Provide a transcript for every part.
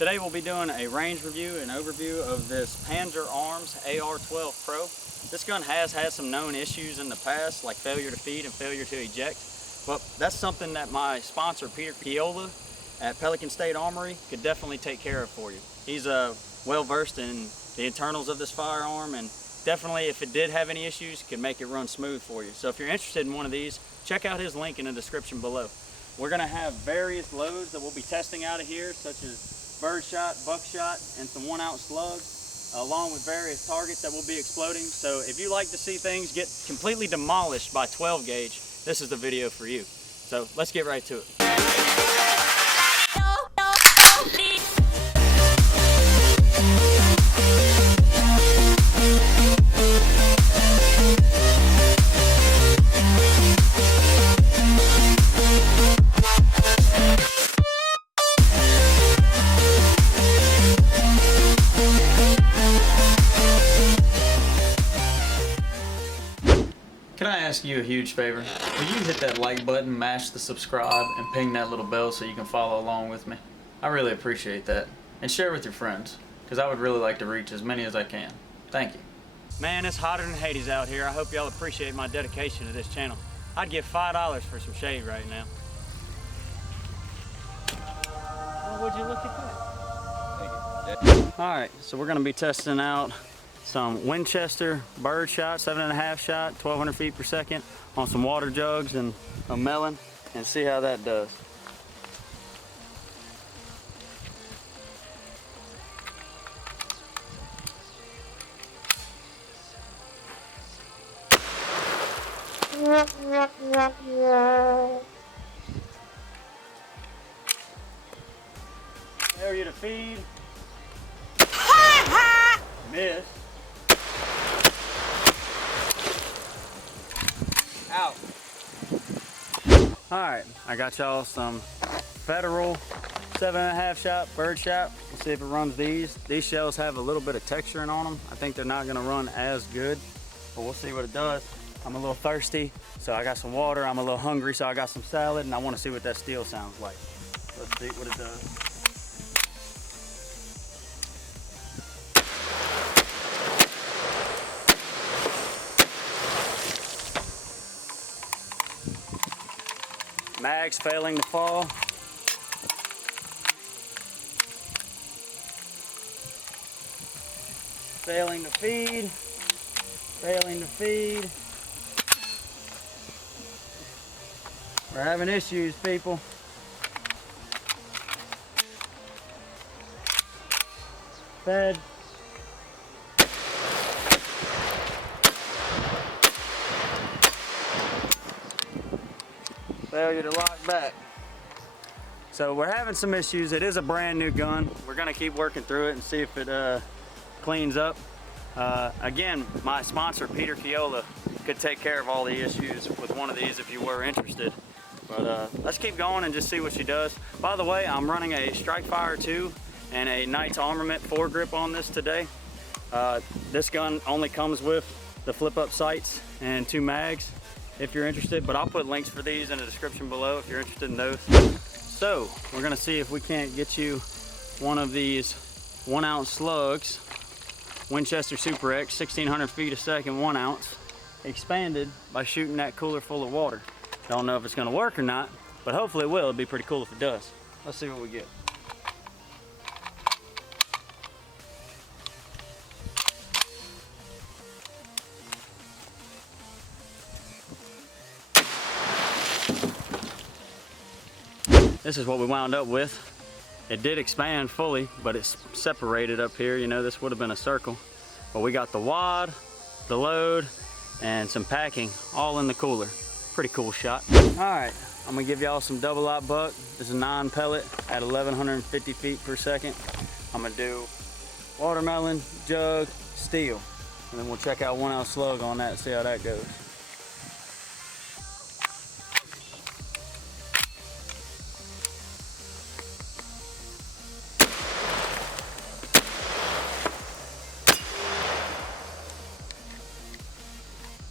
Today we'll be doing a range review and overview of this Panzer Arms AR-12 Pro. This gun has had some known issues in the past, like failure to feed and failure to eject, but that's something that my sponsor Peter Piola at Pelican State Armory could definitely take care of for you. He's well versed in the internals of this firearm, and definitely if it did have any issues, could make it run smooth for you. So if you're interested in one of these, check out his link in the description below. We're going to have various loads that we'll be testing out of here, such as birdshot, buckshot, and some 1-ounce slugs, along with various targets that will be exploding. So if you like to see things get completely demolished by 12 gauge, this is the video for you. So let's get right to it. Can I ask you a huge favor? Will you hit that like button, mash the subscribe, and ping that little bell so you can follow along with me? I really appreciate that. And share with your friends, because I would really like to reach as many as I can. Thank you. Man, it's hotter than Hades out here. I hope y'all appreciate my dedication to this channel. I'd give $5 for some shade right now. Well, would you look at that? Thank you. Alright, so we're going to be testing out some Winchester birdshot, 7.5 shot, 1,200 feet per second on some water jugs and a melon, and see how that does. Failure to feed. Miss. Out. Alright, I got y'all some Federal 7.5 shot birdshot. Let's see if it runs these. These shells have a little bit of texturing on them. I think they're not going to run as good, but we'll see what it does. I'm a little thirsty, so I got some water. I'm a little hungry, so I got some salad, and I want to see what that steel sounds like. Let's see what it does. Mags failing to fall. Failing to feed. Failing to feed. We're having issues, people. Fed. Failure to lock back. So we're having some issues. It is a brand new gun. We're gonna keep working through it and see if it cleans up. Again, my sponsor Peter Fiola could take care of all the issues with one of these if you were interested. But let's keep going and just see what she does. By the way, I'm running a Strike-Fire 2 and a Knight's Armament foregrip on this today. This gun only comes with the flip-up sights and 2 mags, if you're interested, but I'll put links for these in the description below if you're interested in those. So we're gonna see if we can't get you one of these 1-ounce slugs, Winchester Super X, 1,600 feet a second, 1 ounce, expanded by shooting that cooler full of water. Don't know if it's gonna work or not, but hopefully it will. It'd be pretty cool if it does. Let's see what we get. This is what we wound up with. It did expand fully, but it's separated up here. You know, this would have been a circle. But we got the wad, the load, and some packing all in the cooler. Pretty cool shot. All right, I'm gonna give y'all some double-aught buck. This is 9 pellet at 1,150 feet per second. I'm gonna do watermelon, jug, steel. And then we'll check out 1-ounce slug on that and see how that goes.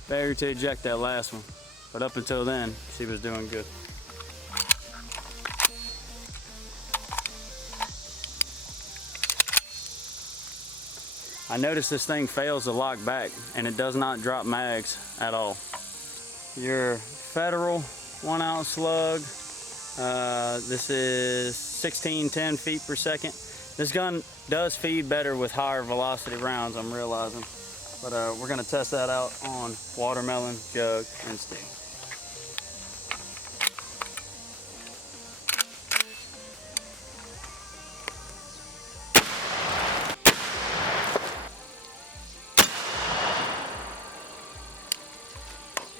Failure to eject that last one, but up until then, she was doing good. I noticed this thing fails to lock back and it does not drop mags at all. Your Federal 1 ounce slug, this is 1610 feet per second. This gun does feed better with higher velocity rounds, I'm realizing. But we're gonna test that out on watermelon, jug, and steel.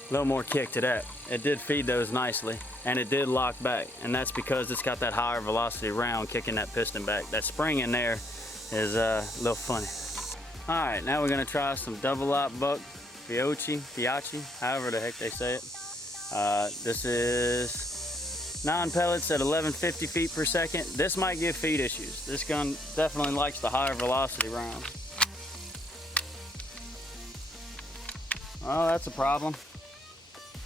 A little more kick to that. It did feed those nicely, and it did lock back, and that's because it's got that higher velocity round kicking that piston back. That spring in there is a little funny. All right, now we're gonna try some double lock buck Fiachi, however the heck they say it. This is 9 pellets at 1150 feet per second. This might give feed issues. This gun definitely likes the higher velocity rounds. Oh, that's a problem.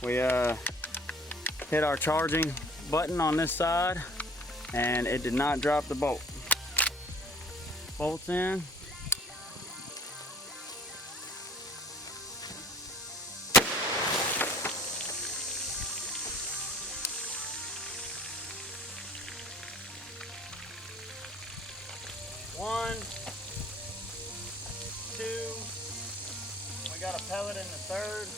We hit our charging button on this side and it did not drop the bolt. Bolt's in. One, two, we got a pellet in the third.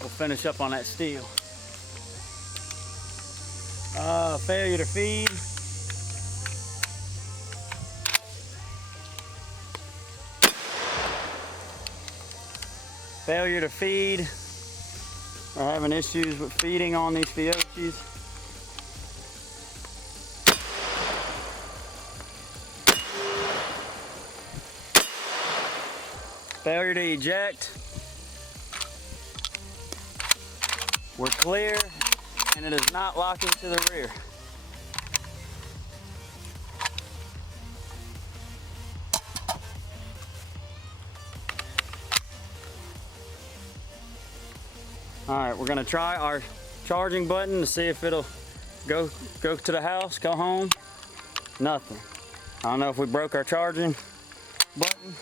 We'll finish up on that steel. Failure to feed. Failure to feed. We're having issues with feeding on these Fiachis. Failure to eject. We're clear, and it is not locking to the rear. All right, we're gonna try our charging button to see if it'll go to the house, go home. Nothing. I don't know if we broke our charging button.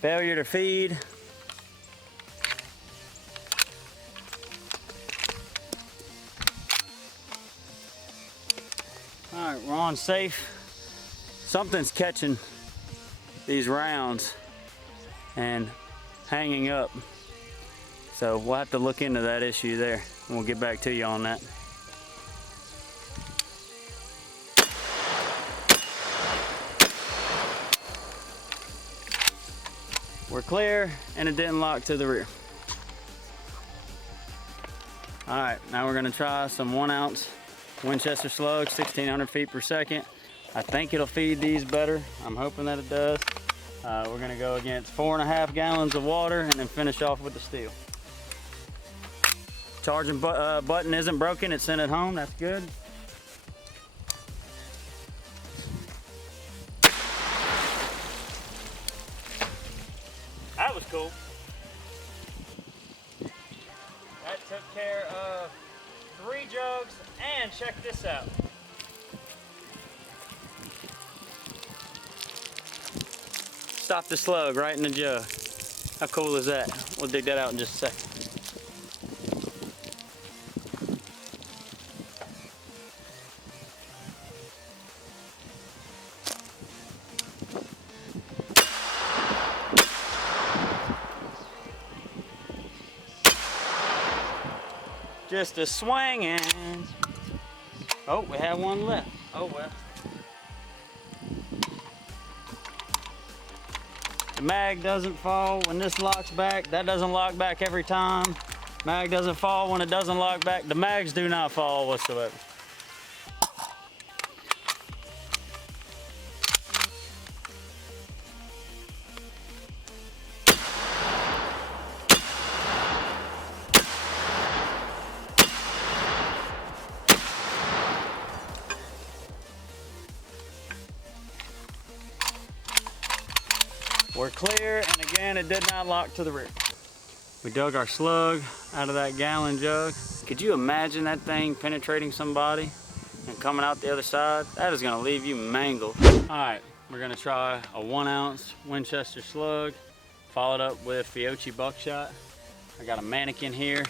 Failure to feed. All right, we're on safe. Something's catching these rounds and hanging up. So we'll have to look into that issue there and we'll get back to you on that. We're clear and it didn't lock to the rear. All right, now we're gonna try some 1 ounce Winchester Slug, 1600 feet per second. I think it'll feed these better. I'm hoping that it does. We're gonna go against 4.5 gallons of water and then finish off with the steel. Charging button isn't broken, it's sent it home, that's good. That was cool. That took care of 3 jugs, and check this out. Stop the slug right in the jug. How cool is that? We'll dig that out in just a second. Just a swinging. Oh, we have one left. Oh well. The mag doesn't fall when this locks back. That doesn't lock back every time. Mag doesn't fall when it doesn't lock back. The mags do not fall whatsoever. We're clear, and again, it did not lock to the rear. We dug our slug out of that gallon jug. Could you imagine that thing penetrating somebody and coming out the other side? That is gonna leave you mangled. All right, we're gonna try a 1 ounce Winchester slug, followed up with Fiocchi buckshot. I got a mannequin here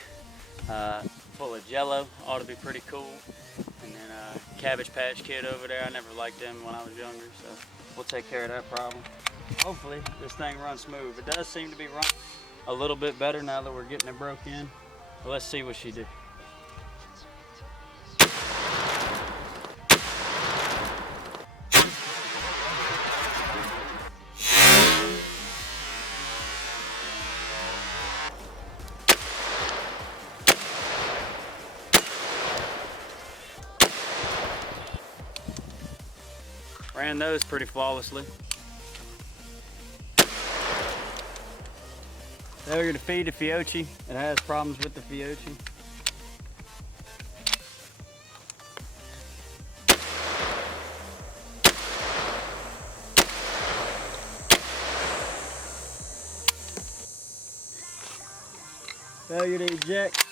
full of jello, ought to be pretty cool. And then Cabbage Patch Kid over there. I never liked them when I was younger, so we'll take care of that problem. Hopefully this thing runs smooth. It does seem to be running a little bit better now that we're getting it broke in. But let's see what she did. Ran those pretty flawlessly. Failure to feed the Fiocchi. It has problems with the Fiocchi. Failure to eject.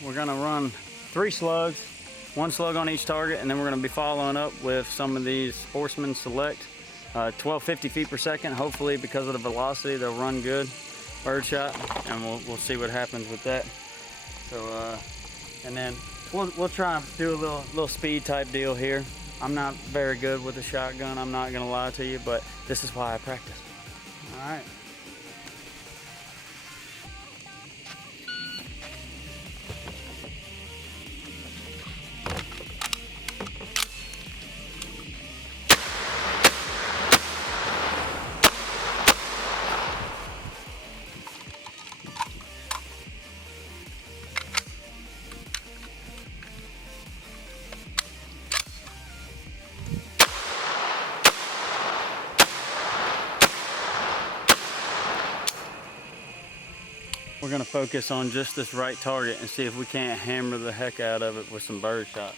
We're gonna run 3 slugs, 1 slug on each target, and then we're gonna be following up with some of these Sportsman Select 1250 feet per second. Hopefully, because of the velocity, they'll run good. Birdshot, and we'll see what happens with that. So, and then we'll try and do a little speed type deal here. I'm not very good with a shotgun. I'm not gonna lie to you, but this is why I practice. All right. We're gonna focus on just this right target and see if we can't hammer the heck out of it with some birdshot.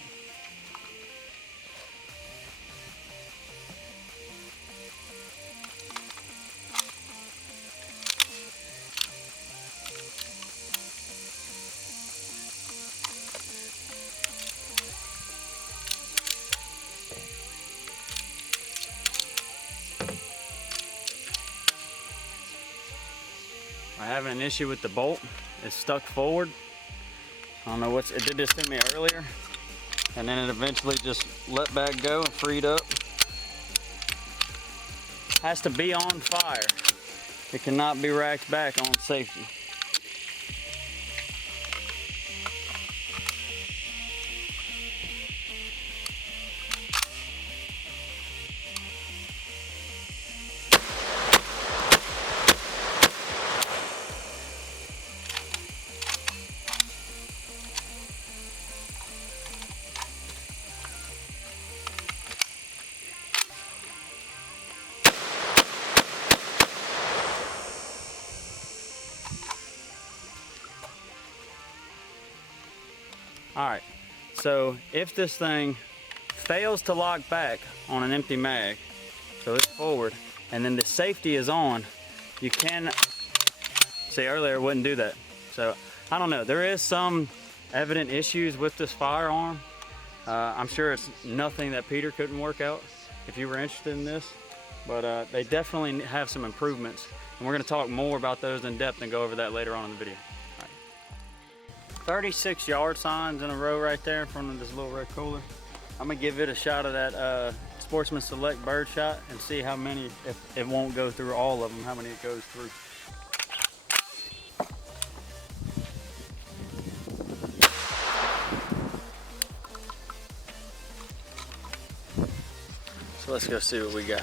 I'm having an issue with the bolt. It's stuck forward. I don't know it did this to me earlier, and then it eventually just let back go and freed up. Has to be on fire. It cannot be racked back on safety. All right, so if this thing fails to lock back on an empty mag, so it's forward, and then the safety is on, you can, see earlier it wouldn't do that. So I don't know, there is some evident issues with this firearm. I'm sure it's nothing that Peter couldn't work out if you were interested in this, but they definitely have some improvements, and we're gonna talk more about those in depth and go over that later on in the video. 36 yard signs in a row right there in front of this little red cooler. I'm gonna give it a shot of that Sportsman Select birdshot and see how many, if it won't go through all of them, how many it goes through. So let's go see what we got.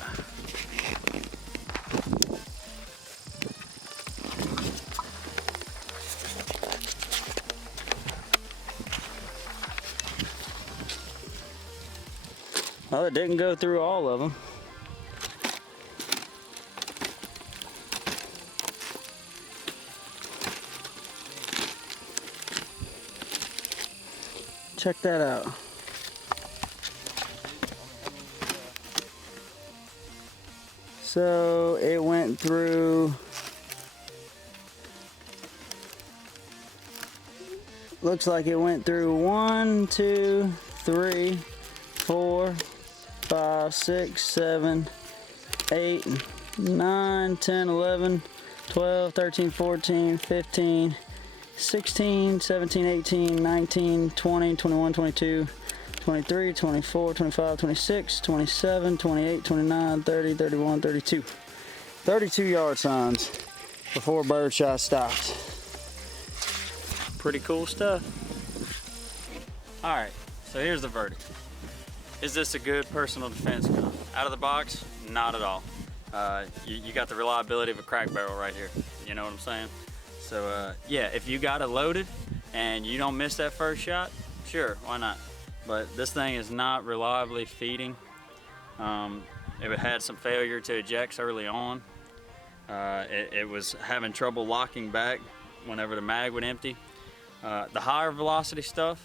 Well, it didn't go through all of them. Check that out. So it went through, looks like it went through 1, 2, 3, 4, 5, 6, 7, 8, 9, 10, 11, 12, 13, 14, 15, 16, 17, 18, 19, 20, 21, 22, 23, 24, 25, 26, 27, 28, 29, 30, 31, 32. 32 yard signs before birdshot stopped. Pretty cool stuff. All right, so here's the verdict. Is this a good personal defense gun? Out of the box, not at all. You got the reliability of a crack barrel right here. You know what I'm saying? So yeah, if you got it loaded and you don't miss that first shot, sure, why not? But this thing is not reliably feeding. It had some failure to eject early on. It was having trouble locking back whenever the mag would empty. The higher velocity stuff,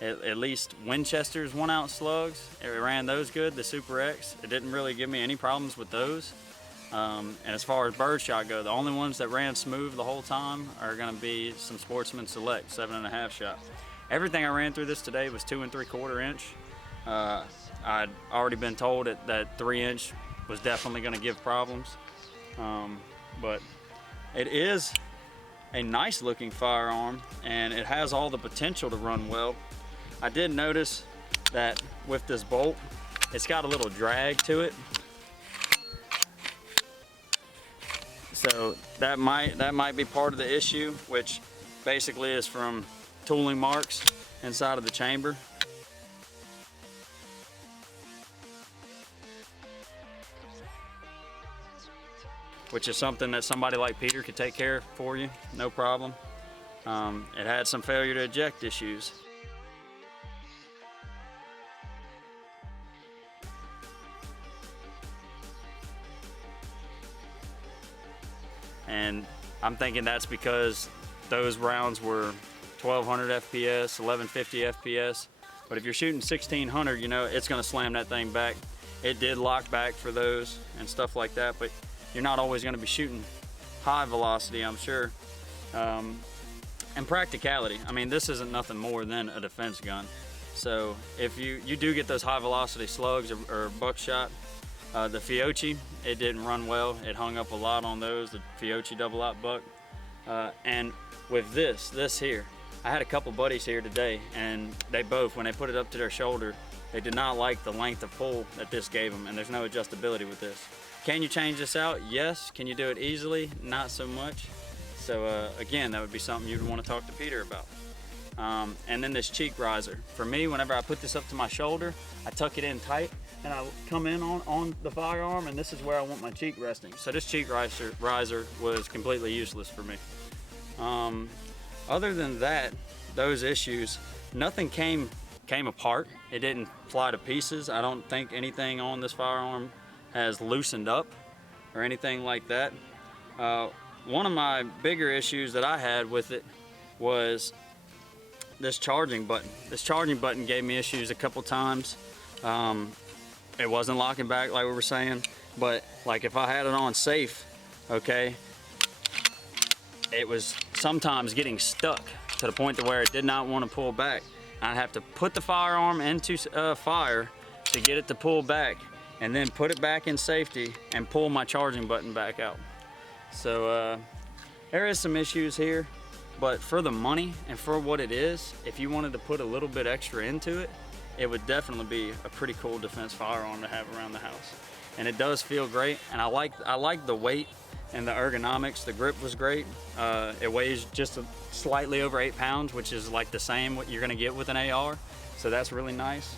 at least Winchester's 1-ounce slugs, it ran those good, the Super X. It didn't really give me any problems with those. And as far as birdshot go, the only ones that ran smooth the whole time are gonna be some Sportsman Select 7.5 shot. Everything I ran through this today was 2 3/4 inch. I'd already been told that 3 inch was definitely gonna give problems. But it is a nice looking firearm and it has all the potential to run well. I did notice that with this bolt, it's got a little drag to it. So that might be part of the issue, which basically is from tooling marks inside of the chamber. Which is something that somebody like Peter could take care of for you, no problem. It had some failure to eject issues. And I'm thinking that's because those rounds were 1200 FPS, 1150 FPS. But if you're shooting 1600, you know, it's gonna slam that thing back. It did lock back for those and stuff like that, but you're not always gonna be shooting high velocity, I'm sure. And practicality, I mean, this isn't nothing more than a defense gun. So if you do get those high velocity slugs or buckshot, the Fiocchi, it didn't run well. It hung up a lot on those, the Fiocchi double-aught buck. And with this here, I had a couple buddies here today, and they both, when they put it up to their shoulder, they did not like the length of pull that this gave them, and there's no adjustability with this. Can you change this out? Yes. Can you do it easily? Not so much. So again, that would be something you'd want to talk to Peter about. And then this cheek riser. For me, whenever I put this up to my shoulder, I tuck it in tight, and I come in on the firearm, and this is where I want my cheek resting. So this cheek riser was completely useless for me. Other than that, those issues, nothing came apart. It didn't fly to pieces. I don't think anything on this firearm has loosened up or anything like that. One of my bigger issues that I had with it was this charging button. This charging button gave me issues a couple times. It wasn't locking back like we were saying, but like if I had it on safe, okay, it was sometimes getting stuck to the point to where it did not want to pull back. I'd have to put the firearm into fire to get it to pull back, and then put it back in safety and pull my charging button back out. So there is some issues here, but for the money and for what it is, if you wanted to put a little bit extra into it, it would definitely be a pretty cool defense firearm to have around the house. And it does feel great, and I like the weight and the ergonomics. The grip was great. It weighs just slightly over 8 pounds, which is like the same what you're gonna get with an AR. So that's really nice.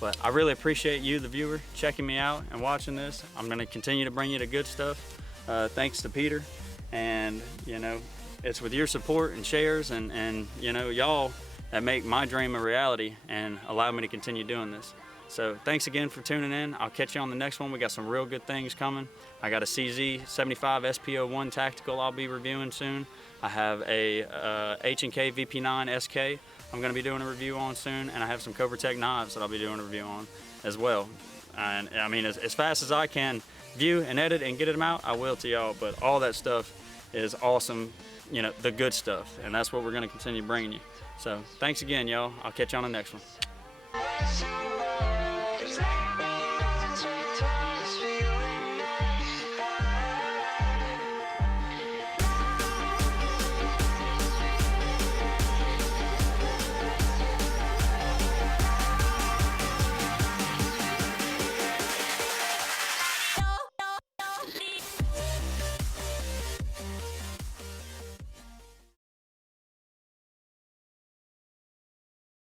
But I really appreciate you, the viewer, checking me out and watching this. I'm gonna continue to bring you the good stuff. Thanks to Peter. And you know, it's with your support and shares and you know, y'all that make my dream a reality and allow me to continue doing this. So thanks again for tuning in. I'll catch you on the next one. We got some real good things coming. I got a CZ75 SP01 tactical I'll be reviewing soon. I have a H&K VP9 SK I'm going to be doing a review on soon, and I have some Cobra Tech knives that I'll be doing a review on as well. And I mean, as fast as I can view and edit and get them out, I will to y'all, but all that stuff is awesome, you know, the good stuff, and that's what we're going to continue bringing you. So thanks again, y'all. I'll catch you on the next one.